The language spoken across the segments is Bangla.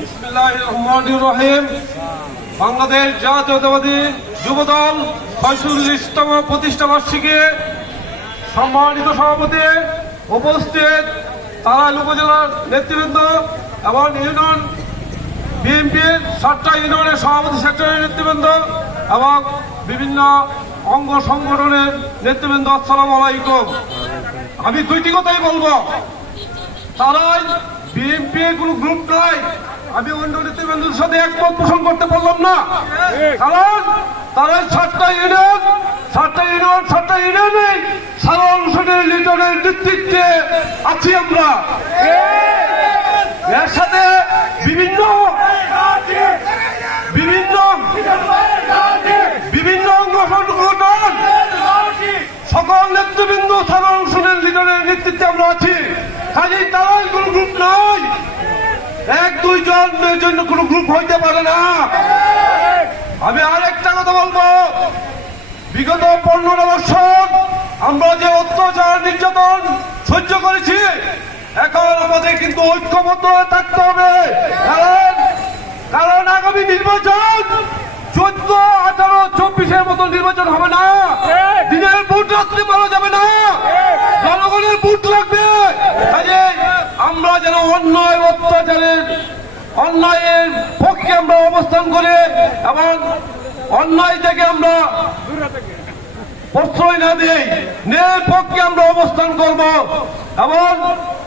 বিসমিল্লাহির রহমানির রহিম। বাংলাদেশ জাতীয়তাবাদী যুবদল ৪৬তম প্রতিষ্ঠা বার্ষিকী সম্মানিত সভাপতি, উপস্থিত তারাইল উপজেলার নেতৃবৃন্দ এবং ইউনিয়ন বিএনপির ৭টা ইউনিয়নের সভাপতি সেক্রেটারি নেতৃবৃন্দ এবং বিভিন্ন অঙ্গ সংগঠনের নেতৃবৃন্দ, আসসালামু আলাইকুম। আমি দুইটি কথাই বলবো। তারাইল বিএনপি কোনো গ্রুপ নাই। আমি অন্য নেতৃবৃন্দের সাথে একমত পোষণ করতে পারলাম না, কারণ তারাই ৭টা ইউনিয়নে সাধারণ লিডারের নেতৃত্বে আছি আমরা। এর সাথে বিভিন্ন অঙ্গ সংগঠন সকল নেতৃবৃন্দ সাধারণ লিডারের নেতৃত্বে আমরা আছি। কাজেই তারাই কোনো গ্রুপ নয়, এক দুইজনের জন্য কোনো গ্রুপ হইতে পারে না। আমি আরেকটা কথা বলবো, বিগত 15 বছর আমরা যে অত্যাচার নির্যাতন সহ্য করেছি, এখন আমাদের কিন্তু ঐক্যবদ্ধ হয়ে থাকতে হবে। কারণ আগামী নির্বাচন 14, 18, 24-এর মতো নির্বাচন হবে না। দিনের ভোট রাত্রে পাওয়া যাবে না, জনগণের ভোট লাগবে। আমরা যেন অন্যায়ের পক্ষে আমরা অবস্থান করে এবং অন্যায় থেকে আমরা প্রশ্রয় না দিই, ন্যায়ের পক্ষে আমরা অবস্থান করব। এবং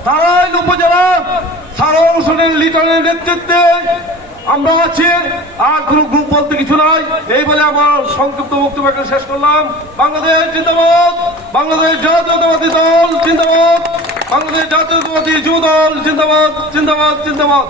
তারাইল উপজেলা সাধারণ লিডারের নেতৃত্বে আমরা আছি, আর কোন গ্রুপ বলতে কিছু নাই। এই বলে আমার সংক্ষিপ্ত বক্তব্য শেষ করলাম। বাংলাদেশ জিন্দাবাদ, বাংলাদেশ জাতীয়তাবাদী দল জিন্দাবাদ, বাংলাদেশ জাতীয়তাবাদী যুব দল জিন্দাবাদ, জিন্দাবাদ, জিন্দাবাদ।